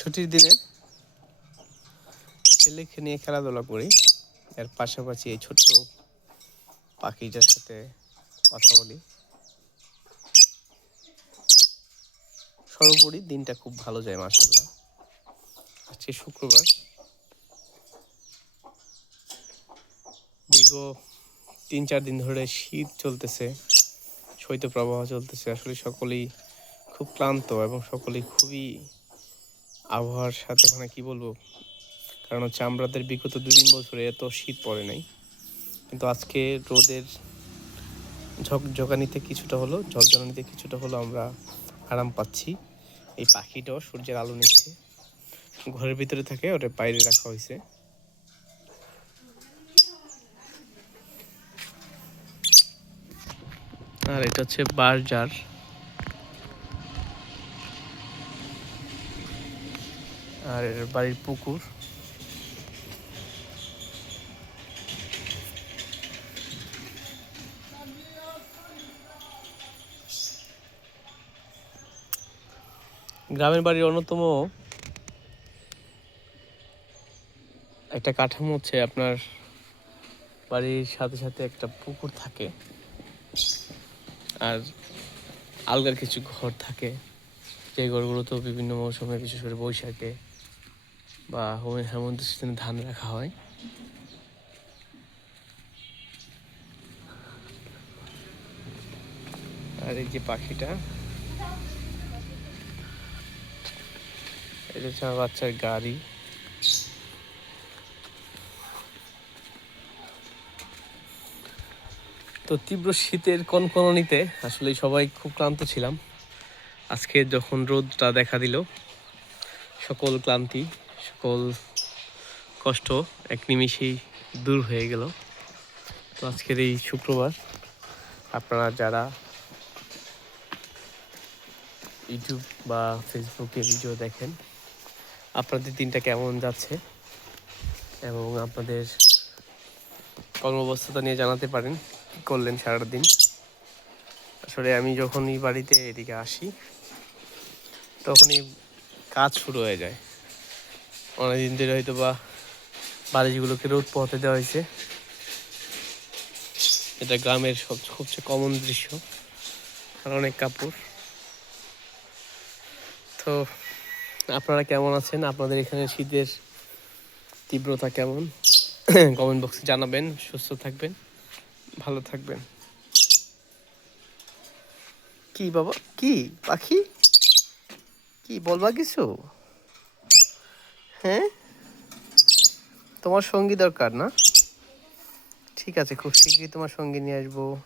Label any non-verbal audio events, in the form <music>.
ছুটির দিনে ছেলেকে নিয়ে খেলাধুলা করি। এর পাশাপাশি এই ছোট্ট পাখিটার সাথে কথা বলি। সর্বোপরি দিনটা খুব ভালো যায় মাসাল্লাহ আজকে শুক্রবার। দীর্ঘ তিন চার দিন ধরে শীত চলতেছে, শৈত্যপ্রবাহ চলতেছে। আসলে সকলেই খুব ক্লান্ত এবং সকলেই খুবই আবহাওয়ার সাথে মানে কি বলব? কারণ হচ্ছে আমরাদের বিগত দু তিন বছরে এত শীত পড়ে নাই। কিন্তু আজকে রোদের ঝকঝকানিতে কিছুটা হলো ঝলঝলানিতে কিছুটা হলো আমরা আরাম পাচ্ছি। এই পাখিটাও সূর্যের আলো নিচ্ছে। ঘরের ভিতরে থাকে, ওটা বাইরে রাখা হয়েছে। আর এটা হচ্ছে বারজার। আর এর বাড়ির পুকুর। গ্রামের বাড়ির অন্যতম একটা কাঠামো হচ্ছে আপনার বাড়ির সাথে সাথে একটা পুকুর থাকে। আর আলগার কিছু ঘর থাকে। যে ঘরগুলোতেও বিভিন্ন মৌসুমে বিশেষ করে বৈশাখে বা হোমে- হেমন্ত সিজনে ধান রাখা হয়। আর এই যে পাখিটা, এটা হচ্ছে আমার বাচ্চার গাড়ি। তো তীব্র শীতের কনকননিতে আসলে সবাই খুব ক্লান্ত ছিলাম। আজকে যখন রোদটা দেখা দিল, সকল ক্লান্তি সকল কষ্ট এক নিমিষেই দূর হয়ে গেল। তো আজকের এই শুক্রবার আপনারা যারা ইউটিউব বা ফেসবুকে ভিডিও দেখেন, আপনাদের দিনটা কেমন যাচ্ছে এবং আপনাদের কর্মব্যস্ততা নিয়ে জানাতে পারেন, কী করলেন সারাদিন? আসলে আমি যখনই বাড়িতে এদিকে আসি, তখনই কাজ শুরু হয়ে যায়। অনেকদিন ধরে হয়তো বা বাড়িগুলোকে রোদ পোহাতে দেওয়া হয়েছে। এটা গ্রামের সব সবচেয়ে কমন দৃশ্য। আর অনেক কাপড়। তো আপনারা কেমন আছেন? আপনাদের এখানে শীতের তীব্রতা কেমন? <coughs> কমেন্ট বক্সে জানাবেন। সুস্থ থাকবেন, ভালো থাকবেন। কি বাবা? কি? পাখি? কি বলবা কিছু? তোমার সঙ্গী দরকার না? ঠিক আছে খুব শীঘ্রই তোমার সঙ্গী নিয়ে আসব।